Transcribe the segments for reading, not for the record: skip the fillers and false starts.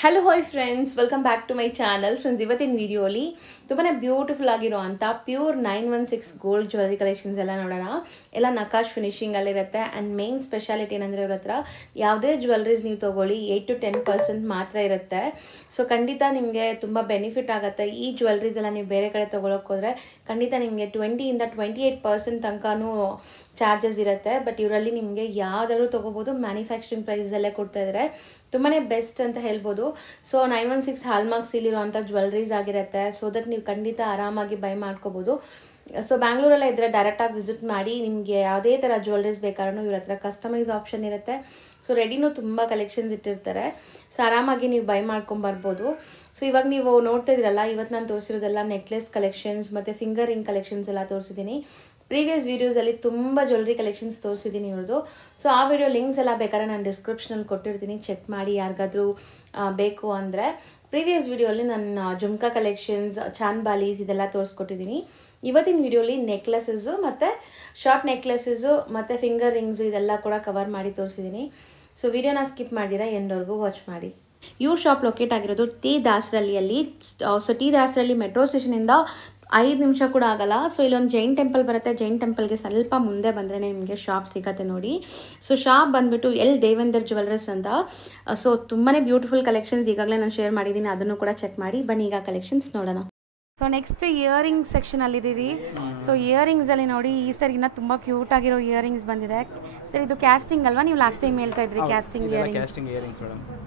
Hello hi friends, welcome back to my channel. Friends, ಇವತ್ತಿನ ವಿಡಿಯೋಲಿ ತುಂಬಾ ಬ್ಯೂಟಿಫುಲ್ ಆಗಿರೋ ಅಂಥ ಪ್ಯೂರ್ 916 ಗೋಲ್ಡ್ ಜ್ಯುವೆಲರಿ ಕಲೆಕ್ಷನ್ಸ್ ಎಲ್ಲ ನೋಡೋಣ. ಎಲ್ಲ ನಕಾಶ್ ಫಿನಿಶಿಂಗಲ್ಲಿರುತ್ತೆ. ಆ್ಯಂಡ್ ಮೇನ್ ಸ್ಪೆಷಾಲಿಟಿ ಏನಂದರೆ ಇವ್ರ ಹತ್ರ ಯಾವುದೇ ಜ್ಯುವೆಲ್ರೀಸ್ ನೀವು ತೊಗೊಳ್ಳಿ 8 to 10% ಮಾತ್ರ ಇರುತ್ತೆ. ಸೊ ಖಂಡಿತ ನಿಮಗೆ ತುಂಬ ಬೆನಿಫಿಟ್ ಆಗುತ್ತೆ. ಈ ಜ್ಯುವೆಲ್ರೀಸ್ ಎಲ್ಲ ನೀವು ಬೇರೆ ಕಡೆ ತೊಗೊಳಕ್ಕೆ ಹೋದರೆ ಖಂಡಿತ ನಿಮಗೆ 20 to 28% ತನಕನೂ ಚಾರ್ಜಸ್ ಇರುತ್ತೆ. ಬಟ್ ಇವರಲ್ಲಿ ನಿಮಗೆ ಯಾವುದಾದ್ರೂ ತೊಗೋಬೋದು. ಮ್ಯಾನುಫ್ಯಾಕ್ಚರಿಂಗ್ ಪ್ರೈಸಲ್ಲೇ ಕೊಡ್ತಾ ಇದ್ದಾರೆ. ತುಂಬಾ ಬೆಸ್ಟ್ ಅಂತ ಹೇಳ್ಬೋದು. ಸೊ 916 ಹಾಲ್ಮಾರ್ಕ್ಸ್ ಇಲ್ಲಿರುವಂಥ ಜ್ಯುವೆಲ್ರೀಸ್ ಆಗಿರುತ್ತೆ. ಸೊ ದಟ್ ನೀವು ಖಂಡಿತ ಆರಾಮಾಗಿ ಬೈ ಮಾಡ್ಕೋಬೋದು. ಸೊ ಬ್ಯಾಂಗ್ಳೂರಲ್ಲೇ ಇದ್ದರೆ ಡೈರೆಕ್ಟಾಗಿ ವಿಸಿಟ್ ಮಾಡಿ ನಿಮಗೆ ಯಾವುದೇ ಥರ ಜ್ಯುವೆಲ್ರೀಸ್ ಬೇಕಾದ್ರೂ ಇವ್ರ ಹತ್ರ ಕಸ್ಟಮೈಸ್ ಆಪ್ಷನ್ ಇರುತ್ತೆ. ಸೊ ರೆಡಿನೂ ತುಂಬ ಕಲೆಕ್ಷನ್ಸ್ ಇಟ್ಟಿರ್ತಾರೆ. ಸೊ ಆರಾಮಾಗಿ ನೀವು ಬೈ ಮಾಡ್ಕೊಂಬರ್ಬೋದು. ಸೊ ಇವಾಗ ನೀವು ನೋಡ್ತಾ ಇದ್ದೀರಲ್ಲ, ಇವತ್ತು ನಾನು ತೋರಿಸಿರೋದೆಲ್ಲ ನೆಕ್ಲೆಸ್ ಕಲೆಕ್ಷನ್ಸ್ ಮತ್ತು ಫಿಂಗರ್ ರಿಂಗ್ ಕಲೆಕ್ಷನ್ಸ್ ಎಲ್ಲ ತೋರಿಸಿದ್ದೀನಿ. ಪ್ರೀವಿಯಸ್ ವೀಡಿಯೋಸಲ್ಲಿ ತುಂಬ ಜ್ಯುವೆಲ್ರಿ ಕಲೆಕ್ಷನ್ಸ್ ತೋರಿಸಿದ್ದೀನಿ ಇವ್ರದ್ದು. ಸೊ ಆ ವಿಡಿಯೋ ಲಿಂಕ್ಸ್ ಎಲ್ಲ ಬೇಕಾದ್ರೆ ನಾನು ಡಿಸ್ಕ್ರಿಪ್ಷನಲ್ಲಿ ಕೊಟ್ಟಿರ್ತೀನಿ, ಚೆಕ್ ಮಾಡಿ ಯಾರಿಗಾದ್ರೂ ಬೇಕು ಅಂದರೆ. ಪ್ರೀವಿಯಸ್ ವಿಡಿಯೋಲಿ ನಾನು ಜುಮ್ಕಾ ಕಲೆಕ್ಷನ್ಸ್, ಚಾನ್ಬಾಲೀಸ್ ಇದೆಲ್ಲ ತೋರಿಸ್ಕೊಟ್ಟಿದ್ದೀನಿ. ಇವತ್ತಿನ ವಿಡಿಯೋಲಿ ನೆಕ್ಲೆಸಸ್ಸು ಮತ್ತು ಶಾರ್ಟ್ ನೆಕ್ಲೆಸಸ್ಸು ಮತ್ತು ಫಿಂಗರ್ ರಿಂಗ್ಸು ಇದೆಲ್ಲ ಕೂಡ ಕವರ್ ಮಾಡಿ ತೋರಿಸಿದ್ದೀನಿ. ಸೊ ವಿಡಿಯೋನ ಸ್ಕಿಪ್ ಮಾಡಿದ್ದೀರಾ, ಎಂಡ್ವರೆಗೂ ವಾಚ್ ಮಾಡಿ. ಇವ್ರ ಶಾಪ್ ಲೊಕೇಟ್ ಆಗಿರೋದು ಟಿ ದಾಸರಳ್ಳಿಯಲ್ಲಿ. ಸೊ ಟಿ ದಾಸರಳ್ಳಿ ಮೆಟ್ರೋ ಸ್ಟೇಷನಿಂದ 5 ನಿಮಿಷ ಕೂಡ ಆಗಲ್ಲ. ಸೊ ಇಲ್ಲೊಂದು ಜೈನ್ ಟೆಂಪಲ್ ಬರುತ್ತೆ. ಜೈನ್ ಟೆಂಪಲ್ಗೆ ಸ್ವಲ್ಪ ಮುಂದೆ ಬಂದರೆ ನಿಮಗೆ ಶಾಪ್ ಸಿಗುತ್ತೆ ನೋಡಿ. ಸೊ ಶಾಪ್ ಬಂದುಬಿಟ್ಟು ಎಲ್ ದೇವೇಂದರ್ ಜ್ಯುವೆಲ್ಲರ್ಸ್ ಅಂತ. ಸೊ ತುಂಬಾ ಬ್ಯೂಟಿಫುಲ್ ಕಲೆಕ್ಷನ್ಸ್ ಈಗಾಗಲೇ ನಾನು ಶೇರ್ ಮಾಡಿದ್ದೀನಿ, ಅದನ್ನು ಕೂಡ ಚೆಕ್ ಮಾಡಿ. ಬನ್ನಿ ಈಗ ಕಲೆಕ್ಷನ್ಸ್ ನೋಡೋಣ. ಸೊ ನೆಕ್ಸ್ಟ್ ಇಯರಿಂಗ್ಸ್ ಸೆಕ್ಷನಲ್ಲಿದ್ದೀವಿ. ಸೊ ಇಯರಿಂಗ್ಸಲ್ಲಿ ನೋಡಿ, ಈ ಸರಿನ ತುಂಬ ಕ್ಯೂಟ್ ಆಗಿರೋ ಇಯರಿಂಗ್ಸ್ ಬಂದಿದೆ. ಸರ್ ಇದು ಕ್ಯಾಸ್ಟಿಂಗ್ ಅಲ್ವಾ? ನೀವು ಲಾಸ್ಟ್ ಟೈಮ್ ಹೇಳ್ತಾ ಇದ್ರಿ ಕ್ಯಾಸ್ಟಿಂಗ್ ಇಯರಿಂಗ್ಸ್.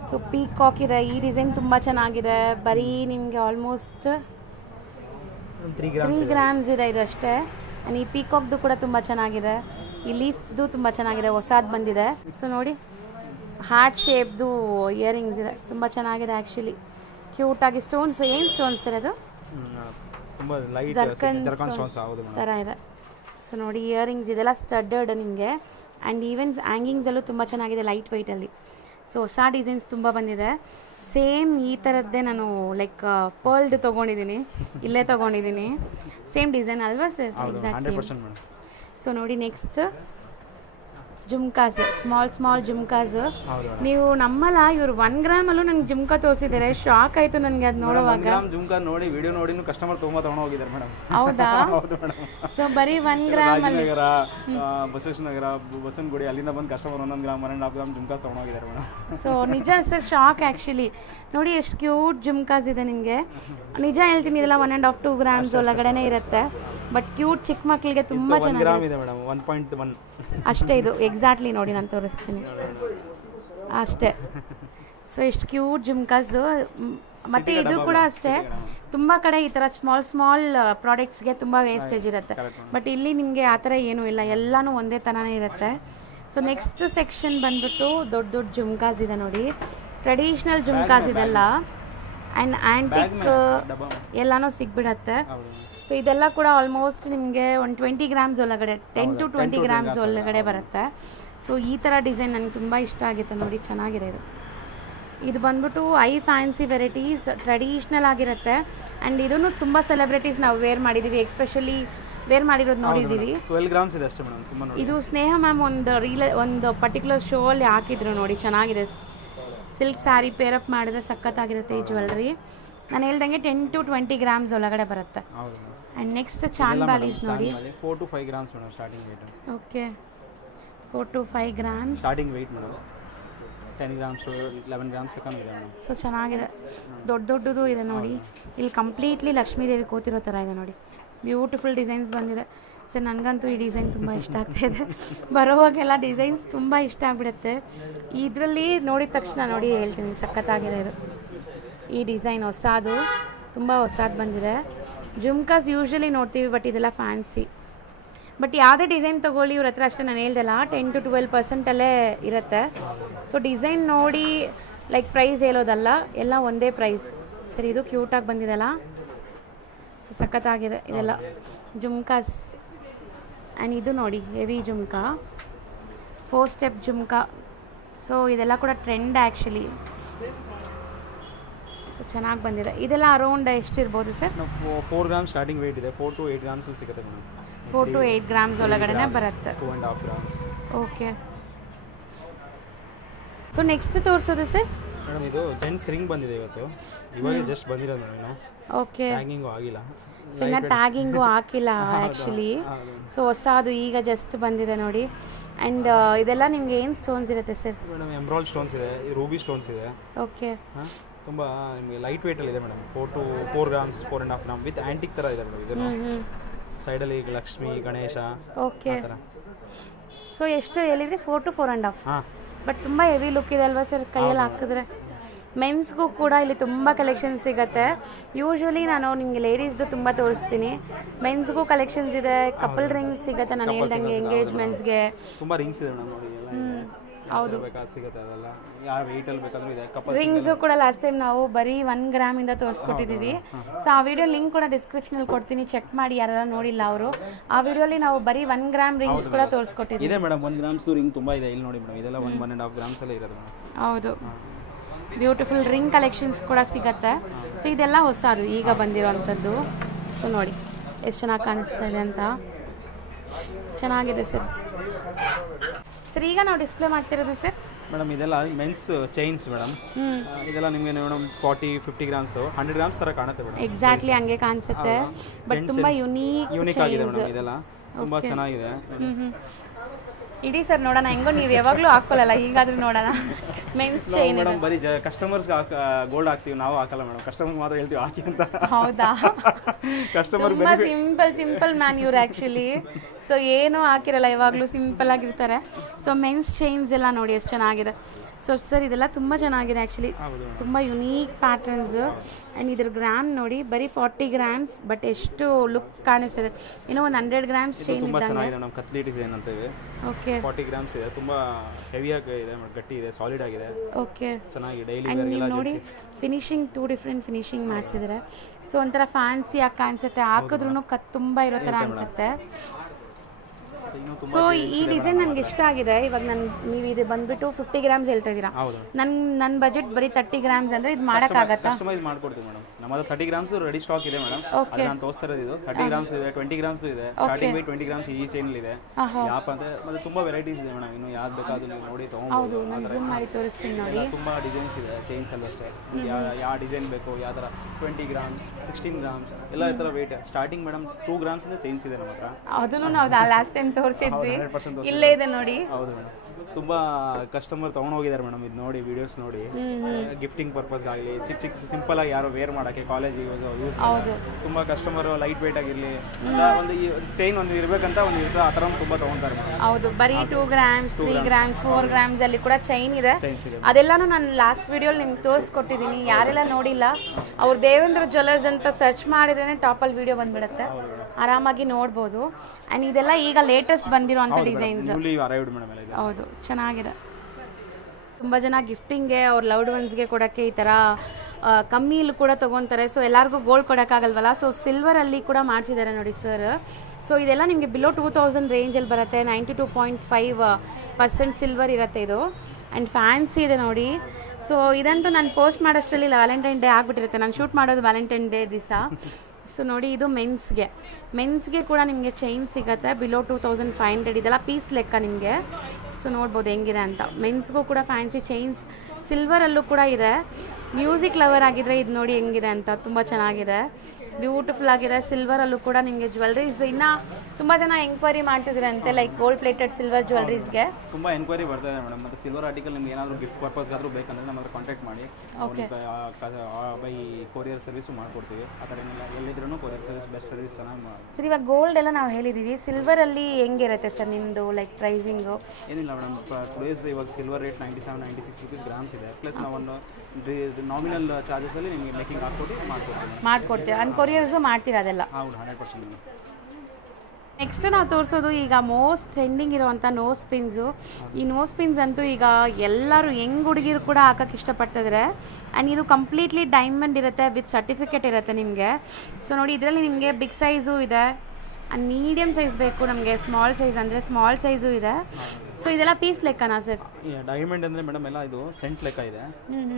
ಸೊ ಪೀಕಾಕ್ ಇದೆ. ಈ ಡಿಸೈನ್ ತುಂಬ ಚೆನ್ನಾಗಿದೆ. ಬರೀ ನಿಮಗೆ ಆಲ್ಮೋಸ್ಟ್ 3 ಗ್ರಾಮ್ಸ್ ಇದೆ ಇದು ಅಷ್ಟೇ. ಆ್ಯಂಡ್ ಈ ಪೀಕಾಕ್ದು ಕೂಡ ತುಂಬ ಚೆನ್ನಾಗಿದೆ. ಈ ಲೀಫ್ದು ತುಂಬ ಚೆನ್ನಾಗಿದೆ, ಹೊಸದು ಬಂದಿದೆ. ಸೊ ನೋಡಿ, ಹಾರ್ಟ್ ಶೇಪ್ದು ಇಯರಿಂಗ್ಸ್ ಇದೆ, ತುಂಬ ಚೆನ್ನಾಗಿದೆ ಆ್ಯಕ್ಚುಲಿ. ಕ್ಯೂಟಾಗಿ ಸ್ಟೋನ್ಸ್, ಏನು ಸ್ಟೋನ್ಸ್ ಇರೋದು? ಜರ್ಕನ್ ಥರ ಇದೆ. ಸೊ ನೋಡಿ, ಇಯರಿಂಗ್ಸ್ ಇದೆಲ್ಲ ಸ್ಟಡ್ಡಡ್ ನಿಮಗೆ. ಆ್ಯಂಡ್ ಈವನ್ ಹ್ಯಾಂಗಿಂಗ್ಸಲ್ಲೂ ತುಂಬ ಚೆನ್ನಾಗಿದೆ, ಲೈಟ್ ವೆಯ್ಟಲ್ಲಿ. ಸೊ ಹೊಸ ಡಿಸೈನ್ಸ್ ತುಂಬ ಬಂದಿದೆ. ಸೇಮ್ ಈ ಥರದ್ದೇ ನಾನು ಲೈಕ್ ಪರ್ಲ್ಡ್ ತೊಗೊಂಡಿದ್ದೀನಿ, ಇಲ್ಲೇ ತೊಗೊಂಡಿದ್ದೀನಿ. ಸೇಮ್ ಡಿಸೈನ್ ಅಲ್ವಾ ಸರ್? Exact same. ಸೊ ನೋಡಿ, ನೆಕ್ಸ್ಟ್ ಜುಮ್ಕಾಸ್, ಸ್ಮಾಲ್ ಜುಮ್ಕಾಸ್. ನೀವು ನಮ್ಮಲ್ಲ, ಇವರು 1 ಗ್ರಾಮಲ್ಲೂ ನಂಗೆ ಜುಮ್ಕಾ ತೋರಿಸಿದ್ದಾರೆ. ಶಾಕ್ ಆಯಿತು ನನಗೆ ಅದು ನೋಡುವಾಗ. ಜುಮ್ಕಾ ನೋಡಿ, ವಿಡಿಯೋ ನೋಡಿ ಕಸ್ಟಮರ್ ತಗೊಂಡು ಹೋಗಿದ್ದಾರೆ ಮೇಡಮ್. ಹೌದಾ? ಸೊ ಬರೀ 1 ಗ್ರಾಮ್ ಅಲ್ಲಿ ಬಸವೇಶ್ವರ ಬಸವನಗುಡಿ ಅಲ್ಲಿಂದ ಬಂದು ಕಸ್ಟಮರ್ 1 ಗ್ರಾಮ್ 1.5 ಗ್ರಾಮ್ ಜುಮ್ಕಾಸ್ ತಗೊಂಡು ಹೋಗಿದ್ದಾರೆ ಮೇಡಮ್. ಸೊ ನಿಜ ಸರ್, ಶಾಕ್ ಆ್ಯಕ್ಚುಲಿ. ನೋಡಿ ಎಷ್ಟು ಕ್ಯೂಟ್ ಜುಮ್ಕಾಸ್ ಇದೆ ನಿಮಗೆ. ನಿಜ ಹೇಳ್ತೀನಿ, ಇದೆಲ್ಲ 1.5-2 ಗ್ರಾಮ್ಸ್ ಒಳಗಡೆನೇ ಇರುತ್ತೆ. ಬಟ್ ಕ್ಯೂಟ್ ಚಿಕ್ಕ ಮಕ್ಕಳಿಗೆ ತುಂಬ ಚೆನ್ನಾಗಿದೆ ಮೇಡಮ್. 1.1 ಅಷ್ಟೇ ಇದು. ಎಕ್ಸಾಕ್ಟ್ಲಿ ನೋಡಿ, ನಾನು ತೋರಿಸ್ತೀನಿ ಅಷ್ಟೇ. ಸೊ ಎಷ್ಟು ಕ್ಯೂಟ್ ಜುಮ್ಕಾಸು. ಮತ್ತು ಇದು ಕೂಡ ಅಷ್ಟೇ, ತುಂಬ ಕಡೆ ಈ ಥರ ಸ್ಮಾಲ್ ಪ್ರಾಡಕ್ಟ್ಸ್ಗೆ ತುಂಬ ವೇಸ್ಟೇಜ್ ಇರುತ್ತೆ. ಬಟ್ ಇಲ್ಲಿ ನಿಮಗೆ ಆ ಥರ ಏನೂ ಇಲ್ಲ, ಎಲ್ಲನೂ ಒಂದೇ ಥರನೇ ಇರುತ್ತೆ. ಸೊ ನೆಕ್ಸ್ಟ್ ಸೆಕ್ಷನ್ ಬಂದ್ಬಿಟ್ಟು ದೊಡ್ಡ ಜುಮ್ಕಾಸ್ ಇದೆ ನೋಡಿ. ಟ್ರೆಡಿಷ್ನಲ್ ಜುಮ್ಕಾಸ್ ಇದೆಲ್ಲ. ಆ್ಯಂಡ್ ಆ್ಯಂಟಿಕ್ ಎಲ್ಲನೂ ಸಿಗ್ಬಿಡತ್ತೆ. ಸೊ ಇದೆಲ್ಲ ಕೂಡ ಆಲ್ಮೋಸ್ಟ್ ನಿಮಗೆ ಒಂದು 20 ಗ್ರಾಮ್ಸ್ ಒಳಗಡೆ, 10 to 20 ಗ್ರಾಮ್ಸ್ ಒಳಗಡೆ ಬರುತ್ತೆ. ಸೊ ಈ ಥರ ಡಿಸೈನ್ ನನಗೆ ತುಂಬ ಇಷ್ಟ ಆಗಿತ್ತು ನೋಡಿ, ಚೆನ್ನಾಗಿದೆ ಇದು. ಇದು ಬಂದ್ಬಿಟ್ಟು ಫ್ಯಾನ್ಸಿ ವೆರೈಟೀಸ್, ಟ್ರೆಡಿಷ್ನಲ್ ಆಗಿರುತ್ತೆ. ಆ್ಯಂಡ್ ಇದನ್ನು ತುಂಬ ಸೆಲೆಬ್ರಿಟೀಸ್ ನಾವು ವೇರ್ ಮಾಡಿದ್ದೀವಿ, ಎಕ್ಸ್ಪೆಷಲಿ ವೇರ್ ಮಾಡಿರೋದು ನೋಡಿದ್ದೀವಿ. 12 ಗ್ರಾಮ್ಸ್ ಇದೆ ಅಷ್ಟೇ ಮೇಡಮ್. ಇದು ಸ್ನೇಹ ಮ್ಯಾಮ್ ಒಂದು ಪರ್ಟಿಕ್ಯುಲರ್ ಶೋ ಅಲ್ಲಿ ಹಾಕಿದ್ರು ನೋಡಿ, ಚೆನ್ನಾಗಿದೆ. ಸಿಲ್ಕ್ ಸ್ಯಾರಿ ಪೇರಪ್ ಮಾಡಿದ್ರೆ ಸಖತ್ತಾಗಿರುತ್ತೆ ಈ ಜ್ಯುವೆಲ್ರಿ. ನಾನು ಹೇಳ್ದಂಗೆ 10 to 20 ಗ್ರಾಮ್ಸ್ ಒಳಗಡೆ ಬರುತ್ತೆ. ಆ್ಯಂಡ್ ನೆಕ್ಸ್ಟ್ ಚಾನ್ಬಾಲೀಸ್ ನೋಡಿ, 4 to 5 grams madam starting weight. Okay, 4 to 5 grams starting weight madam. 10 grams 11 grams ತನಕ ಇದೆ ಮೇಡಮ್. ಸೊ ಚೆನ್ನಾಗಿದೆ, ದೊಡ್ಡದು ಇದೆ ನೋಡಿ. ಇಲ್ಲಿ ಕಂಪ್ಲೀಟ್ಲಿ ಲಕ್ಷ್ಮೀದೇವಿ ಕೂತಿರೋ ಥರ ಇದೆ ನೋಡಿ. ಬ್ಯೂಟಿಫುಲ್ ಡಿಸೈನ್ಸ್ ಬಂದಿದೆ ಸರ್. ನನಗಂತೂ ಈ ಡಿಸೈನ್ ತುಂಬ ಇಷ್ಟ ಆಗ್ತಾಯಿದೆ. ಬರೋವಾಗೆಲ್ಲ ಡಿಸೈನ್ಸ್ ತುಂಬ ಇಷ್ಟ ಆಗಿಬಿಡುತ್ತೆ. ಇದರಲ್ಲಿ ನೋಡಿದ ತಕ್ಷಣ ನೋಡಿ ಹೇಳ್ತೀನಿ, ಸಖತ್ತಾಗಿದೆ ಇದು. ಈ ಡಿಸೈನ್ ಹೊಸದು, ತುಂಬ ಹೊಸದು ಬಂದಿದೆ. ಜುಮ್ಕಾಸ್ ಯೂಶ್ವಲಿ ನೋಡ್ತೀವಿ, ಬಟ್ ಇದೆಲ್ಲ ಫ್ಯಾನ್ಸಿ. ಬಟ್ ಯಾವುದೇ ಡಿಸೈನ್ ತೊಗೊಳ್ಳಿ ಇವ್ರ ಹತ್ರ ಅಷ್ಟೇ, ನಾನು ಹೇಳ್ದಲ್ಲ 10 to 12% ಇರುತ್ತೆ. ಸೊ ಡಿಸೈನ್ ನೋಡಿ ಲೈಕ್ ಪ್ರೈಸ್ ಹೇಳೋದಲ್ಲ, ಎಲ್ಲ ಒಂದೇ ಪ್ರೈಸ್. ಸರಿ, ಇದು ಕ್ಯೂಟಾಗಿ ಬಂದಿದೆಲ್ಲ. ಸೊ ಸಖತ್ತಾಗಿದೆ ಇದೆಲ್ಲ ಜುಮ್ಕಾಸ್. ಆ್ಯಂಡ್ ಇದು ನೋಡಿ, heavy jhumka, 4 step jhumka. So ಇದೆಲ್ಲ ಕೂಡ ಟ್ರೆಂಡ್ ಆ್ಯಕ್ಚುಲಿ. ಸೊ ಚೆನ್ನಾಗಿ ಬಂದಿದೆ. ಇದೆಲ್ಲ ಅರೌಂಡ್ ಎಷ್ಟಿರ್ಬೋದು ಸರ್? 4 ಗ್ರಾಮ್ಸ್ ಸ್ಟಾರ್ಟಿಂಗ್ ವೇಟ್ ಇದೆ. 4 to 8 ಗ್ರಾಮ್ಸ್ ಸಿಗುತ್ತೆ ಮೇಡಮ್. 4 to 8 ಗ್ರಾಮ್ಸ್ ಒಳಗಡೆ ಬರುತ್ತೆ. 2.5 ಗ್ರಾಮ್ಸ್. ಓಕೆ. ಸೊ ನೆಕ್ಸ್ಟ್ ತೋರಿಸೋದು ಸರ್? ಮೇಡಮ್ ಇದು ಜೆಂಟ್ಸ್ ರಿಂಗ್ ಬಂದಿದೆ ಇವತ್ತು, ಇವಾಗ ಜಸ್ಟ್ ಬಂದಿರೋದು ಮೇಡಮ್. ಓಕೆ, ಟ್ಯಾಗಿಂಗು ಆಗಿಲ್ಲ, ಸೊ ಇನ್ನು ಟ್ಯಾಗಿಂಗು ಹಾಕಿಲ್ಲ ಆ್ಯಕ್ಚುಲಿ. ಸೊ ಹೊಸದು ಈಗ ಜಸ್ಟ್ ಬಂದಿದೆ ನೋಡಿ. ಆ್ಯಂಡ್ ಇದೆಲ್ಲ ನಿಮ್ಗೆ ಏನು ಸ್ಟೋನ್ಸ್ ಇರುತ್ತೆ ಸರ್? ಮೇಡಮ್ ಎಮ್ರಾಲ್ಡ್ ಸ್ಟೋನ್ಸ್ ಇದೆ, ರೂಬಿ ಸ್ಟೋನ್ಸ್ ಇದೆ. ಓಕೆ, ತುಂಬ ನಿಮಗೆ ಲೈಟ್ ವೆಯ್ಟಲ್ಲಿ ಇದೆ madam. 4 grams 4.5 gram with antique ಥರ ಇದೆ ಮೇಡಮ್. ಇದನ್ನು ಸೈಡಲ್ಲಿ ಲಕ್ಷ್ಮಿ ಗಣೇಶ. ಓಕೆ, ಸೊ ಎಷ್ಟು ಹೇಳಿದ್ರಿ? 4 to 4.5. ಹಾಂ, ಬಟ್ ತುಂಬ ಹೆವಿ ಲುಕ್ ಇದೆ ಅಲ್ವಾ ಸರ್ ಕೈಯಲ್ಲಿ ಹಾಕಿದ್ರೆ? ಮೆನ್ಸ್ಗೂ ಕೂಡ ಇಲ್ಲಿ ತುಂಬ ಕಲೆಕ್ಷನ್ ಸಿಗುತ್ತೆ. ಯೂಶ್ವಲಿ ನಾನು ನಿಮಗೆ ಲೇಡೀಸ್ದು ತುಂಬ ತೋರಿಸ್ತೀನಿ, ಮೆನ್ಸ್ಗೂ ಕಲೆಕ್ಷನ್ಸ್ ಇದೆ. ಕಪಲ್ ರಿಂಗ್ಸ್ ಸಿಗುತ್ತೆ, ನಾನು ಹೇಳ್ದಂಗೆ ಎಂಗೇಜ್ಮೆಂಟ್ಸ್ಗೆ ತುಂಬ ರಿಂಗ್ಸ್ ಇದೆ ಮೇಡಮ್ ನೋಡಿ. ಹೌದು, ಸಿಗುತ್ತೆ ಅದೆಲ್ಲ, ಯಾವ ವೆಯ್ಟಲ್ಲಿ ಬೇಕಾದರೂ ಇದೆ. ಕಪಲ್ ರಿಂಗ್ಸು ಕೂಡ ಲಾಸ್ಟ್ ಟೈಮ್ ನಾವು ಬರೀ 1 ಗ್ರಾಮಿಂದ ತೋರಿಸ್ಕೊಟ್ಟಿದ್ದೀವಿ. ಸೊ ಆ ವಿಡಿಯೋ ಲಿಂಕ್ ಕೂಡ ಡಿಸ್ಕ್ರಿಪ್ಷನಲ್ಲಿ ಕೊಡ್ತೀನಿ, ಚೆಕ್ ಮಾಡಿ ಯಾರೆಲ್ಲ ನೋಡಿಲ್ಲ ಅವರು. ಆ ವಿಡಿಯೋಲಿ ನಾವು ಬರೀ 1 ಗ್ರಾಮ್ ರಿಂಗ್ಸ್ ಕೂಡ ತೋರಿಸ್ಕೊಟ್ಟಿದ್ದೀವಿ. ಇದೆ ಮೇಡಮ್, 1 ಗ್ರಾಮ್ಸ್ ರಿಂಗ್ ತುಂಬ ಇದೆ ಇಲ್ಲಿ ನೋಡಿ ಮೇಡಮ್. ಇದೆಲ್ಲ 1.5 ಗ್ರಾಮ್ಸ್ ಎಲ್ಲ ಇರೋದು ಮೇಡಮ್. ಹೌದು, ಬ್ಯೂಟಿಫುಲ್ ರಿಂಗ್ ಕಲೆಕ್ಷನ್ಸ್ ಕೂಡ ಸಿಗುತ್ತೆ. ಸೊ ಇದೆಲ್ಲ ಹೊಸದು ಈಗ ಬಂದಿರೋವಂಥದ್ದು. ಸೊ ನೋಡಿ ಎಷ್ಟು ಚೆನ್ನಾಗಿ ಕಾಣಿಸ್ತಾ ಇದೆ ಅಂತ, ಚೆನ್ನಾಗಿದೆ ಸರ್. ಸರ್ ಈಗ ನಾವು ಡಿಸ್ಪ್ಲೇ ಮಾಡ್ತಿರೋದು ಸರ್ ಮೇಡಮ್ ಇದೆಲ್ಲ ಮೆನ್ಸ್ ಚೈನ್ಸ್ ಮೇಡಮ್. ಇದೆಲ್ಲ ನಿಮಗೆ ಮೇಡಮ್ 40-50 ಗ್ರಾಮ್ಸ್ 100 ಗ್ರಾಮ್ಸ್ ಥರ ಕಾಣುತ್ತೆ ಮೇಡಮ್. ಎಕ್ಸಾಕ್ಟ್ಲಿ ಹಂಗೆ ಕಾಣಿಸುತ್ತೆ, ಬಟ್ ತುಂಬ ಯೂನಿಕ್ ಆಗಿದೆ ಮೇಡಮ್. ಇದೆಲ್ಲ ತುಂಬ ಚೆನ್ನಾಗಿದೆ. ಇಡೀ ಸರ್ ನೋಡೋಣ, ಹೆಂಗೋ ನೀವು ಯಾವಾಗಲೂ ಹಾಕೊಳ್ಳಲ್ಲ, ಹೀಗಾದ್ರೂ ನೋಡೋಣ. ಮೆನ್ಸ್ ಚೈನ್ ಮೇಡಮ್ ಬರೀ ಕಸ್ಟಮರ್ಸ್ಗೆ ಗೋಲ್ಡ್ ಹಾಕ್ತೀವಿ, ನಾವು ಹಾಕಲ್ಲ ಮೇಡಮ್. ಕಸ್ಟಮರ್ ಮಾತ್ರ ಹೇಳ್ತೀವಿ ಹಾಕಿ ಅಂತ. ಹೌದಾ? ಕಸ್ಟಮರ್ ತುಂಬ ಸಿಂಪಲ್ ಮ್ಯಾನ್ ಇವ್ರು ಆ್ಯಕ್ಚುಲಿ. ಸೊ ಏನೂ ಹಾಕಿರಲ್ಲ, ಯಾವಾಗಲೂ ಸಿಂಪಲ್ ಆಗಿರ್ತಾರೆ. ಸೊ ಮೆನ್ಸ್ ಚೈನ್ಸ್ ಎಲ್ಲ ನೋಡಿ ಎಷ್ಟು ಚೆನ್ನಾಗಿದೆ. ಸೊ ಸರ್ ಇದೆಲ್ಲ ತುಂಬ ಚೆನ್ನಾಗಿದೆ ಆ್ಯಕ್ಚುಲಿ, ತುಂಬ ಯುನೀಕ್ ಪ್ಯಾಟರ್ನ್ಸು. ಆ್ಯಂಡ್ ಇದ್ರ ಗ್ರಾಮ್ ನೋಡಿ ಬರೀ 40 ಗ್ರಾಮ್ಸ್, ಬಟ್ ಎಷ್ಟು ಲುಕ್ ಕಾಣಿಸ್ತಿದೆ. ಇನ್ನೂ ಒಂದು 100 ಗ್ರಾಮ್ಸ್ ಚೈನ್ ಇದ್ದಂಗೆ. ನಮ್ಮ ಕತ್ಲಿ ಡಿಸೈನ್ ಅಂತ ಇದೆ. ಓಕೆ, 40 ಗ್ರಾಮ್ಸ್ ಇದೆ, ತುಂಬ ಹೆವಿಯಾಗಿ ಇದೆ, ಗಟ್ಟಿ ಇದೆ, ಸಾಲಿಡ್ ಆಗಿದೆ. ಓಕೆ, ಚೆನ್ನಾಗಿ ಡೈಲಿ ಆ್ಯಂಡ್ ನೀವು ನೋಡಿ ಫಿನಿಶಿಂಗ್ 2 ಡಿಫ್ರೆಂಟ್ ಫಿನಿಶಿಂಗ್ ಮಾಡಿಸಿದ್ದಾರೆ. ಸೊ ಒಂಥರ ಫ್ಯಾನ್ಸಿ ಆಗಿ ಕಾಣಿಸುತ್ತೆ, ಹಾಕಿದ್ರೂ ತುಂಬ ಇರೋ ಥರ ಅನಿಸುತ್ತೆ. ಸೊ ಈ ಡಿಸೈನ್ ನನಗೆ ಇಷ್ಟ ಆಗಿದೆ. ಇವಾಗ ನೀವು ಇದು ಬಂದ್ಬಿಟ್ಟು 50 ಗ್ರಾಮ್ಸ್ ಹೇಳ್ತಾ ಇದ್ದೀರಾ, ನನ್ನ ಬಜೆಟ್ ಬರೀ 30 ಗ್ರಾಮ್ಸ್ ಅಂದರೆ ಇದು ಮಾಡೋಕ್ಕಾಗತ್ತಾ? ಕಸ್ಟಮೈಸ್ ಮಾಡ್ಕೊಡ್ತೀವಿ ಮೇಡಮ್. ನಮ್ಮದು 30 ಗ್ರಾಮ್ಸ್ ರೆಡಿ ಸ್ಟಾಕ್ ಇದೆ ಮೇಡಮ್. ನಾನು ತೋರಿಸ್ತಾ ಇರೋದು ಇದು 30 ಗ್ರಾಮ್ಸ್ ಇದೆ, 20 ಗ್ರಾಮ್ಸ್ ಇದೆ. ಸ್ಟಾರ್ಟಿಂಗ್ ಬೈ 20 ಗ್ರಾಮ್ಸ್ ಈ ಚೈನ್ ಇದೆ. ಯಾಪ್ ಅಂತ ಮತ್ತೆ ತುಂಬ ವೆರೈಟೀಸ್ ಇದೆ ಮೇಡಮ್. ಇನ್ನು ಯಾವ್ದು ಬೇಕಾದ್ರೂ ನೀವು ನೋಡಿ ಹೌದು, ನಾನು ಝೂಮ್ ಮಾಡಿ ತೋರಿಸ್ತೀನಿ ನೋಡಿ. ತುಂಬ ಡಿಸೈನ್ಸ್ ಇದೆ ಚೈನ್ಸ್ ಅಲ್ಲೂ ಅಷ್ಟೇ. ಯಾವ ಡಿಸೈನ್ ಬೇಕು, ಯಾವ ಥರ 20 ಗ್ರಾಮ್ಸ್ 16 ಗ್ರಾಮ್ಸ್ ಎಲ್ಲ ಈ ಥರ ವೇಟ್. ಸ್ಟಾರ್ಟಿಂಗ್ ಮೇಡಮ್ 2 ಗ್ರಾಮ್ಸ್ ಇಂದ ಚೈನ್ಸ್ ಇದೆ ನಮ್ಮ ಹತ್ರ. ಅದನ್ನು ನಾವು ಲಾಸ್ಟ್ ಟೈಮ್ ತೋರಿಸಿದ್ವಿ, ಇಲ್ಲೇ ಇದೆ ನೋಡಿ. ಹೌದು ಮೇಡಮ್, ತುಂಬ ಕಸ್ಟಮರ್ ತೊಗೊಂಡೋಗಿದ್ದಾರೆ ಮೇಡಮ್. ಇದು ನೋಡಿ ವಿಡಿಯೋಸ್ ನೋಡಿ, ಗಿಫ್ಟಿಂಗ್ ಪರ್ಪಸ್ಗಾಗಲಿ, ಚಿಕ್ಕ ಸಿಂಪಲ್ ಆಗಿ ಯಾರೋ ವೇರ್ ಮಾಡೋಕ್ಕೆ ಕಾಲೇಜ್ ಯೂಸ್ ತುಂಬ ಕಸ್ಟಮರ್ ಲೈಟ್ ವೇಟ್ ಆಗಿರಲಿ, ಒಂದು ಚೈನ್ ಒಂದು ಇರಬೇಕಂತ ಒಂದು ಇರ್ತದೆ, ಆ ಥರ ತುಂಬ ತೊಗೊತಾರೆ ಮೇಡಮ್. ಹೌದು, ಬರೀ 2 ಗ್ರಾಮ್ಸ್ 3 ಗ್ರಾಮ್ಸ್ 4 ಗ್ರಾಮ್ಸ್ ಅಲ್ಲಿ ಕೂಡ ಚೈನ್ ಇದೆ. ಅದೆಲ್ಲಾನು ನಾನು ಲಾಸ್ಟ್ ವಿಡಿಯೋಲಿ ನಿಮ್ಗೆ ತೋರಿಸ್ಕೊಟ್ಟಿದ್ದೀನಿ. ಯಾರೆಲ್ಲ ನೋಡಿಲ್ಲ ಅವ್ರು ದೇವೇಂದ್ರ ಜ್ಯುವೆಲ್ಲರ್ಸ್ ಅಂತ ಸರ್ಚ್ ಮಾಡಿದ್ರೇ ಟಾಪಲ್ಲಿ ವಿಡಿಯೋ ಬಂದ್ಬಿಡುತ್ತೆ, ಆರಾಮಾಗಿ ನೋಡ್ಬೋದು. ಆ್ಯಂಡ್ ಇದೆಲ್ಲ ಈಗ ಲೇಟೆಸ್ಟ್ ಬಂದಿರೋಂಥ ಡಿಸೈನ್ಸ್. ಹೌದು, ಚೆನ್ನಾಗಿದೆ. ತುಂಬ ಜನ ಗಿಫ್ಟಿಂಗ್ಗೆ ಅವ್ರ ಲವ್ಡ್ ಒನ್ಸ್ಗೆ ಕೊಡೋಕ್ಕೆ ಈ ಥರ ಕಮ್ಮಿಯಲ್ಲಿ ಕೂಡ ತೊಗೊತಾರೆ. ಸೊ ಎಲ್ಲರಿಗೂ ಗೋಲ್ಡ್ ಕೊಡೋಕ್ಕಾಗಲ್ವಲ್ಲ, ಸೊ ಸಿಲ್ವರಲ್ಲಿ ಕೂಡ ಮಾಡಿಸಿದ್ದಾರೆ ನೋಡಿ ಸರ್. ಸೊ ಇದೆಲ್ಲ ನಿಮಗೆ ಬಿಲೋ 2000 ರೇಂಜಲ್ಲಿ ಬರುತ್ತೆ. 92.5% ಸಿಲ್ವರ್ ಇರುತ್ತೆ ಇದು. ಆ್ಯಂಡ್ ಫ್ಯಾನ್ಸಿ ಇದೆ ನೋಡಿ. ಸೊ ಇದಂತೂ ನಾನು ಪೋಸ್ಟ್ ಮಾಡೋಷ್ಟರಲ್ಲಿ ವ್ಯಾಲೆಂಟೈನ್ ಡೇ ಆಗಿಬಿಟ್ಟಿರುತ್ತೆ. ನಾನು ಶೂಟ್ ಮಾಡೋದು ವ್ಯಾಲೆಂಟೈನ್ ಡೇ ದಿವಸ. ಸೊ ನೋಡಿ ಇದು ಮೆನ್ಸ್ಗೆ ಕೂಡ ನಿಮಗೆ ಚೈನ್ ಸಿಗುತ್ತೆ ಬಿಲೋ 2500. ಇದೆಲ್ಲ ಪೀಸ್ ಲೆಕ್ಕ ನಿಮಗೆ. ಸೊ ನೋಡ್ಬೋದು ಹೆಂಗಿದೆ ಅಂತ. ಮೆನ್ಸ್ಗೂ ಕೂಡ ಫ್ಯಾನ್ಸಿ ಚೈನ್ಸ್ ಸಿಲ್ವರಲ್ಲೂ ಕೂಡ ಇದೆ. ಮ್ಯೂಸಿಕ್ ಲವರ್ ಆಗಿದ್ರೆ ಇದು ನೋಡಿ ಹೆಂಗಿದೆ ಅಂತ, ತುಂಬ ಚೆನ್ನಾಗಿದೆ, ಬ್ಯೂಟಿಫುಲ್ ಆಗಿದೆ. ಸಿಲ್ವರಲ್ಲೂ ಕೂಡ ನಿಮಗೆ ಜ್ಯುವೆಲ್ರೀಸ್ ಇನ್ನು ತುಂಬ ಜನ ಎಂಕ್ವೈರಿ ಮಾಡ್ತಿದ್ರಂತೆ, ಲೈಕ್ ಗೋಲ್ಡ್ ಪ್ಲೇಟೆಡ್ ಸಿಲ್ವರ್ ಜ್ಯುವೆಲ್ರೀಸ್ಗೆ ತುಂಬ ಎಂಕ್ವೈರಿ ಬರ್ತಾ ಇದೆ ಮೇಡಮ್. ಮತ್ತು ಸಿಲ್ವರ್ ಆರ್ಟಿಕಲ್ ನಿಮ್ಗೆ ಏನಾದರೂ ಗಿಫ್ಟ್ ಪರ್ಪಸ್ಗಾದರೂ ಬೇಕಂದರೆ ನಮ್ಮ ಹತ್ರ ಕಾಂಟ್ಯಾಕ್ಟ್ ಮಾಡಿ. ಬೈ ಕೊರಿಯರ್ ಸರ್ವಿಸು ಮಾಡ್ಕೊಡ್ತೀವಿ. ಆ ಥರ ಏನಿಲ್ಲ, ಎಲ್ಲಿದ್ರೂ ಕೊರಿಯರ್ ಸರ್ವಿಸ್ ಬೆಸ್ಟ್ ಸರ್ವಿಸ್ ಚೆನ್ನಾಗಿ ಮಾಡಿ. ಸರ್ ಇವಾಗ ಗೋಲ್ಡ್ ಎಲ್ಲ ನಾವು ಹೇಳಿದ್ದೀವಿ, ಸಿಲ್ವರಲ್ಲಿ ಹೆಂಗಿರುತ್ತೆ ಸರ್ ನಿಮ್ಮದು ಲೈಕ್ ಪ್ರೈಸಿಂಗು? ಏನಿಲ್ಲ ಮೇಡಮ್, ಟುಡೇಸ್ ಇವಾಗ ಸಿಲ್ವರ್ ರೇಟ್ 97-96 rupees ಗ್ರಾಮ್ಸ್ ಇದೆ. ಪ್ಲಸ್ ನಾವೊಂದು ನಾಮಿನಲ್ ಚಾರ್ಜಸಲ್ಲಿ ನಿಮಗೆ ಮೇಕಿಂಗ್ ಹಾಕ್ಕೊಟ್ಟು ಮಾಡ್ಕೊಡ್ತೀವಿ. ಅಂಡ್ ಕೊರಿಯರ್ಸು ಮಾಡ್ತೀರಾ ಅದೆಲ್ಲ? ಹೌದು, 100%. ನೆಕ್ಸ್ಟ್ ನಾವು ತೋರಿಸೋದು ಈಗ ಮೋಸ್ಟ್ ಟ್ರೆಂಡಿಂಗ್ ಇರುವಂಥ ನೋಸ್ ಪಿನ್ಸು. ಈ ನೋಸ್ ಪಿನ್ಸ್ ಅಂತೂ ಈಗ ಎಲ್ಲರೂ ಯಂಗ್ ಹುಡುಗಿರು ಕೂಡ ಹಾಕೋಕ್ಕೆ ಇಷ್ಟಪಡ್ತಿದ್ದಾರೆ. ಆ್ಯಂಡ್ ಇದು ಕಂಪ್ಲೀಟ್ಲಿ ಡೈಮಂಡ್ ಇರುತ್ತೆ, ವಿತ್ ಸರ್ಟಿಫಿಕೇಟ್ ಇರುತ್ತೆ ನಿಮಗೆ. ಸೊ ನೋಡಿ ಇದರಲ್ಲಿ ನಿಮಗೆ ಬಿಗ್ ಸೈಜು ಇದೆ, ಆ್ಯಂಡ್ ಮೀಡಿಯಮ್ ಸೈಜ್ ಬೇಕು ನಮಗೆ, ಸ್ಮಾಲ್ ಸೈಜ್ ಅಂದರೆ ಸ್ಮಾಲ್ ಸೈಜು ಇದೆ. ಸೊ ಇದೆಲ್ಲ ಪೀಸ್ ಲೆಕ್ಕನಾ ಸರ್? ಡೈಮಂಡ್ ಅಂದರೆ ಮೇಡಮ್ ಎಲ್ಲ ಇದು ಸೆಂಟ್ ಲೆಕ್ಕ ಇದೆ.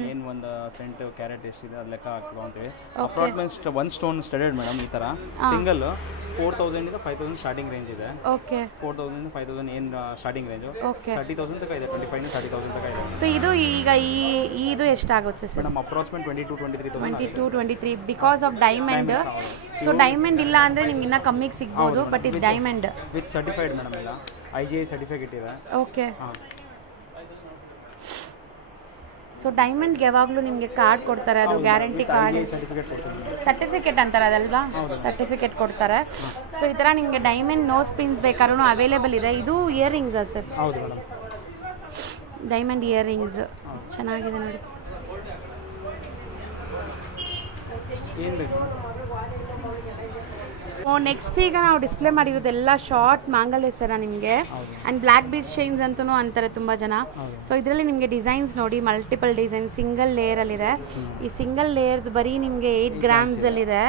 ಏನು ಒಂದು ಸೆಂಟ್ ಕ್ಯಾರೆಟ್ ಎಷ್ಟಿದೆ ಅದು ಲೆಕ್ಕ ಹಾಕ್ಕೊಂತೀವಿ. Approximate 1 stone studded madam. ಈ ಥರ ಸಿಂಗಲ್ 4000 ಇಂದ 5000 ಸ್ಟಾರ್ಟಿಂಗ್ ರೇಂಜ್ ಇದೆ. ಓಕೆ. 4000 ಇಂದ 5000 ಏನು ಸ್ಟಾರ್ಟಿಂಗ್ ರೇಂಜು. 30,000 ತನಕ ಇದೆ, 25 ಇಂದ 30,000 ತನಕ ಇದೆ. ಸೊ ಇದು ಈಗ ಇದು ಎಷ್ಟಾಗುತ್ತೆ sir? Madam approximate 22-23,000. 22-23 because of diamond. So diamond ಇಲ್ಲ ಅಂದರೆ ನಿಮ್ಗೆ ಇನ್ನೂ ಕಮ್ಮಿಗೆ ಸಿಗ್ಬೋದು, ಬಟ್ ಇದು ಡೈಮಂಡ್ ವಿತ್ ಸರ್ಟಿಫೈಡ್ ಮೇಡಮ್. ಎಲ್ಲ IGI ಸರ್ಟಿಫಿಕೇಟ್ ಇದೆ. ಓಕೆ. ಸೊ ಡೈಮಂಡ್ಗೆ ಯಾವಾಗಲೂ ನಿಮಗೆ ಕಾರ್ಡ್ ಕೊಡ್ತಾರೆ, ಅದು ಗ್ಯಾರಂಟಿ ಕಾರ್ಡ್ ಸರ್ಟಿಫಿಕೇಟ್ ಅಂತಾರೆ ಅದಲ್ವಾ, ಸರ್ಟಿಫಿಕೇಟ್ ಕೊಡ್ತಾರೆ. ಸೊ ಈ ಥರ ನಿಮಗೆ ಡೈಮಂಡ್ ನೋಸ್ ಪಿನ್ಸ್ ಬೇಕಾದ್ರೂ ಅವೈಲೇಬಲ್ ಇದೆ. ಇದು ಇಯರಿಂಗ್ಸಾ ಸರ್? ಹೌದು ಮೇಡಮ್, ಡೈಮಂಡ್ ಇಯರಿಂಗ್ಸ್ ಚೆನ್ನಾಗಿದೆ ನೋಡಿ. ನೆಕ್ಸ್ಟ್ ಈಗ ನಾವು ಡಿಸ್ಪ್ಲೇ ಮಾಡಿರೋದೆಲ್ಲ ಶಾರ್ಟ್ ಮ್ಯಾಂಗಲ್ ಸರ ನಿಮಗೆ. ಆ್ಯಂಡ್ ಬ್ಲ್ಯಾಕ್ ಬೀಡ್ ಶೈನ್ಸ್ ಅಂತಲೂ ಅಂತಾರೆ ತುಂಬ ಜನ. ಸೊ ಇದರಲ್ಲಿ ನಿಮಗೆ ಡಿಸೈನ್ಸ್ ನೋಡಿ, ಮಲ್ಟಿಪಲ್ ಡಿಸೈನ್ ಸಿಂಗಲ್ ಲೇಯರಲ್ಲಿದೆ. ಈ ಸಿಂಗಲ್ ಲೇಯರ್ದು ಬರೀ ನಿಮಗೆ 8 ಗ್ರಾಮ್ಸಲ್ಲಿದೆ.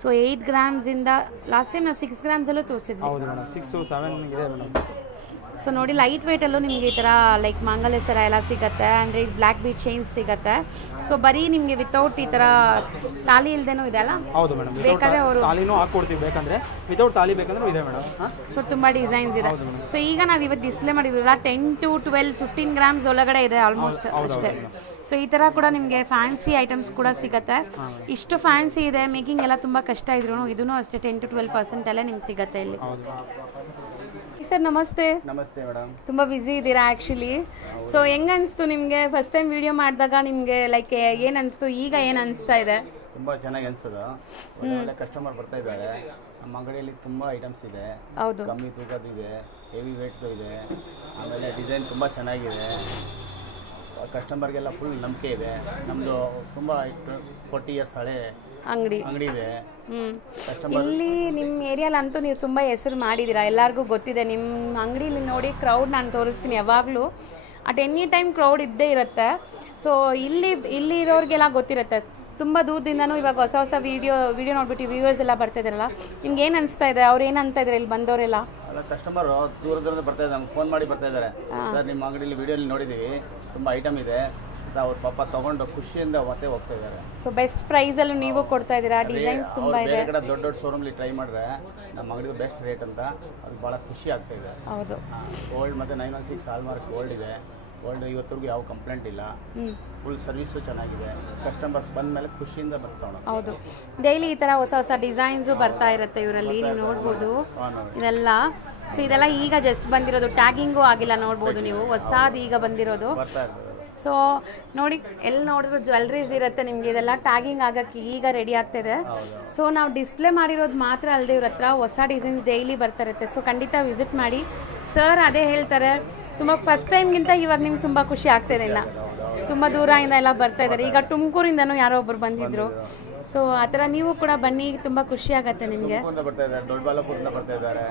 ಸೊ 8 ಗ್ರಾಮ್ಸಿಂದ ಲಾಸ್ಟ್ ಟೈಮ್ ನಾವು 6 ಗ್ರಾಮ್ಸಲ್ಲೂ ತೋರಿಸಿದ್ವಿ. ಹೌದು ಮೇಡಮ್, 6-7 ಇದೆ ಮೇಡಮ್. ಸೊ ನೋಡಿ ಲೈಟ್ ವೆಯ್ಟಲ್ಲೂ ನಿಮಗೆ ಈ ಥರ ಲೈಕ್ ಮಂಗಲ ಸರ ಎಲ್ಲ ಸಿಗುತ್ತೆ. ಅಂದರೆ ಇದು ಬ್ಲ್ಯಾಕ್ ಬೀಡ್ ಚೈನ್ಸ್ ಸಿಗುತ್ತೆ. ಸೊ ಬರೀ ನಿಮಗೆ ವಿತೌಟ್ ಈ ಥರ ತಾಲಿ ಇಲ್ದೇನೂ ಇದೆ ಅಲ್ಲ? ಹೌದು ಮೇಡಮ್, ಬೇಕಾದ್ರೆ ಅವರು ತಾಲಿನೂ ಹಾಕ್ಕೊಡ್ತೀವಿ, ಬೇಕಂದ್ರೆ ವಿತೌಟ್ ತಾಲಿ ಬೇಕಂದ್ರೆ ಇದೆ ಮೇಡಮ್. ಸೊ ತುಂಬ ಡಿಸೈನ್ಸ್ ಇದೆ. ಸೊ ಈಗ ನಾವು ಇವತ್ತು ಡಿಸ್ಪ್ಲೇ ಮಾಡಿದ್ರಲ್ಲ 10 to 12, 15 ಗ್ರಾಮ್ಸ್ ಒಳಗಡೆ ಇದೆ ಆಲ್ಮೋಸ್ಟ್ ಅಷ್ಟೇ. ಸೊ ಈ ಥರ ಕೂಡ ನಿಮಗೆ ಫ್ಯಾನ್ಸಿ ಐಟಮ್ಸ್ ಕೂಡ ಸಿಗುತ್ತೆ. ಇಷ್ಟು ಫ್ಯಾನ್ಸಿ ಇದೆ, ಮೇಕಿಂಗ್ ಎಲ್ಲ ತುಂಬ ಕಷ್ಟ ಇದ್ರು ಇದೂ ಅಷ್ಟೇ 10 to 12% ಅಲ್ಲೇ ನಿಮ್ಗೆ ಸಿಗುತ್ತೆ ಇಲ್ಲಿ. ಸರ್ ನಮಸ್ತೆ. ನಮಸ್ತೆ ಮೇಡಮ್. ತುಂಬ ಬ್ಯುಸಿ ಇದ್ದೀರಾ ಆ್ಯಕ್ಚುಲಿ. ಸೊ ಹೆಂಗೆ ಅನಿಸ್ತು ನಿಮಗೆ ಫಸ್ಟ್ ಟೈಮ್ ವಿಡಿಯೋ ಮಾಡಿದಾಗ? ನಿಮಗೆ ಲೈಕ್ ಏನು ಅನಿಸ್ತು, ಈಗ ಏನು ಅನಿಸ್ತಾ ಇದೆ? ತುಂಬ ಚೆನ್ನಾಗಿ ಅನಿಸೋದು. ಒಳ್ಳೆ ಕಸ್ಟಮರ್ ಬರ್ತಾ ಇದ್ದಾರೆ. ನಮ್ಮ ಅಂಗಡಿಯಲ್ಲಿ ತುಂಬ ಐಟಮ್ಸ್ ಇದೆ. ಹೌದು, ಕಮ್ಮಿ ತೂಕದ್ದು ಇದೆ, ಹೆವಿ ವೇಟ್ದು ಇದೆ, ಆಮೇಲೆ ಡಿಸೈನ್ ತುಂಬ ಚೆನ್ನಾಗಿದೆ. ಕಸ್ಟಮರ್ಗೆಲ್ಲ ಫುಲ್ ನಂಬಿಕೆ ಇದೆ. ನಮ್ಮದು ತುಂಬ 40 years ಹಳೆ ಅಂಗಡಿ ಇದೆ. ಇಲ್ಲಿ ನಿಮ್ಮ ಏರಿಯಾಲಂತೂ ನೀವು ತುಂಬ ಹೆಸರು ಮಾಡಿದ್ದೀರಾ, ಎಲ್ಲರಿಗೂ ಗೊತ್ತಿದೆ ನಿಮ್ಮ ಅಂಗಡಿಲಿ. ನೋಡಿ ಕ್ರೌಡ್ ನಾನು ತೋರಿಸ್ತೀನಿ ಯಾವಾಗಲೂ, ಅಟ್ ಎನಿ ಟೈಮ್ ಕ್ರೌಡ್ ಇದ್ದೇ ಇರುತ್ತೆ. ಸೊ ಇಲ್ಲಿ ಇರೋರಿಗೆಲ್ಲ ಗೊತ್ತಿರುತ್ತೆ. ತುಂಬ ದೂರದಿಂದನೂ ಇವಾಗ ಹೊಸ ಹೊಸ ವಿಡಿಯೋ ನೋಡ್ಬಿಟ್ಟು ವ್ಯೂವರ್ಸ್ ಎಲ್ಲ ಬರ್ತಾ ಇದ್ದಾರಲ್ಲ, ನಿಮ್ಗೆ ಏನು ಅನಿಸ್ತಾ ಇದೆ? ಅವ್ರು ಏನು ಅಂತ ಇದ್ದಾರೆ ಇಲ್ಲಿ ಬಂದವರೆಲ್ಲ? ಅಲ್ಲ, ಕಸ್ಟಮರು ದೂರದಿಂದ ಬರ್ತಾ ಇದ್ದಾರೆ, ನಮ್ಗೆ ಫೋನ್ ಮಾಡಿ ಬರ್ತಾ ಇದ್ದಾರೆ. ಸರ್ ನಿಮ್ಮ ಅಂಗಡಿಯಲ್ಲಿ ವಿಡಿಯೋಲಿ ನೋಡಿದ್ದೀವಿ, ತುಂಬ ಐಟಮ್ ಇದೆ ಅಂತ ಅವ್ರ ಪಾಪ ತೊಗೊಂಡು ಖುಷಿಯಿಂದ ಮತ್ತೆ ಹೋಗ್ತಾ ಇದ್ದಾರೆ. ಸೊ ಬೆಸ್ಟ್ ಪ್ರೈಸಲ್ಲೂ ನೀವು ಕೊಡ್ತಾ ಇದ್ದೀರಾ, ಡಿಸೈನ್ಸ್ ತುಂಬ ಇದೆ. ಬೇರೆ ಕಡೆ ದೊಡ್ಡ ಶೋರೂಮ್ಲಿ ಟ್ರೈ ಮಾಡಿದ್ರೆ ನಮ್ಮ ಅಂಗಡಿದು ಬೆಸ್ಟ್ ರೇಟ್ ಅಂತ ಅವ್ರಿಗೆ ಭಾಳ ಖುಷಿ ಆಗ್ತಾ ಇದೆ. ಹೌದು, ಗೋಲ್ಡ್ ಮತ್ತು 916 ಹಾಲ್ಮಾರ್ಕ್ ಗೋಲ್ಡ್ ಇದೆ. ಗೋಲ್ಡ್ ಇವತ್ತರೆಗೂ ಯಾವ ಕಂಪ್ಲೇಂಟ್ ಇಲ್ಲ. ಫುಲ್ ಸರ್ವಿಸು ಚೆನ್ನಾಗಿದೆ. ಕಸ್ಟಮರ್ ಬಂದ ಮೇಲೆ ಖುಷಿಯಿಂದ ಬರ್ತಾವೆ. ಹೌದು, ಡೈಲಿ ಈ ಥರ ಹೊಸ ಹೊಸ ಡಿಸೈನ್ಸು ಬರ್ತಾ ಇರುತ್ತೆ ಇವರಲ್ಲಿ, ನೀವು ನೋಡ್ಬೋದು ಇದೆಲ್ಲ. ಸೊ ಇದೆಲ್ಲ ಈಗ ಜಸ್ಟ್ ಬಂದಿರೋದು, ಟ್ಯಾಗಿಂಗು ಆಗಿಲ್ಲ, ನೋಡ್ಬೋದು ನೀವು, ಹೊಸದು ಈಗ ಬಂದಿರೋದು. ಸೊ ನೋಡಿ, ಎಲ್ಲಿ ನೋಡಿದ್ರು ಜ್ಯುವೆಲ್ರೀಸ್ ಇರುತ್ತೆ ನಿಮಗೆ, ಇದೆಲ್ಲ ಟ್ಯಾಗಿಂಗ್ ಆಗೋಕ್ಕೆ ಈಗ ರೆಡಿ ಆಗ್ತಿದೆ. ಸೊ ನಾವು ಡಿಸ್ಪ್ಲೇ ಮಾಡಿರೋದು ಮಾತ್ರ ಅಲ್ಲದೆ ಇವ್ರ ಹತ್ರ ಹೊಸ ಡಿಸೈನ್ಸ್ ಡೈಲಿ ಬರ್ತಾ ಇರುತ್ತೆ. ಸೊ ಖಂಡಿತ ವಿಸಿಟ್ ಮಾಡಿ. ಸರ್ ಅದೇ ಹೇಳ್ತಾರೆ, ತುಂಬ ಫಸ್ಟ್ ಟೈಮ್ಗಿಂತ ಇವಾಗ ನಿಮ್ಗೆ ತುಂಬ ಖುಷಿ ಆಗ್ತಾಯಿದೆ. ಇಲ್ಲ, ತುಂಬ ದೂರದಿಂದ ಎಲ್ಲ ಬರ್ತಾ ಇದ್ದಾರೆ. ಈಗ ತುಮಕೂರಿಂದನೂ ಯಾರೋ ಒಬ್ಬರು ಬಂದಿದ್ರು. ಸೊ ಆ ಥರ ನೀವು ಕೂಡ ಬನ್ನಿ, ತುಂಬ ಖುಷಿ ಆಗುತ್ತೆ ನಿಮಗೆ. ಬರ್ತಾ ಇದ್ದಾರೆ, ದೊಡ್ಡಬಳ್ಳಾಪುರದಿಂದ ಬರ್ತಾ ಇದ್ದಾರೆ,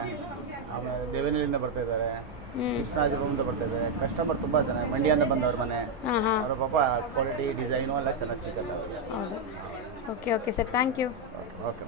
ಆಮೇಲೆ ದೇವನಹಳ್ಳಿಯಿಂದ ಬರ್ತಾ ಇದ್ದಾರೆ, ಕೃಷ್ಣಾಜಿಪುರದಿಂದ ಬರ್ತಾ ಇದ್ದಾರೆ. ಕಸ್ಟಮರ್ ತುಂಬ ಚೆನ್ನಾಗಿ ಮಂಡ್ಯದಿಂದ ಬಂದವ್ರ ಮನೆ, ಅವರ ಪಾಪ ಕ್ವಾಲಿಟಿ ಡಿಸೈನು ಎಲ್ಲ ಚೆನ್ನಾಗಿ ಸಿಗುತ್ತೆ ಅವ್ರಿಗೆ. ಹೌದು, okay sir, thank you. Okay.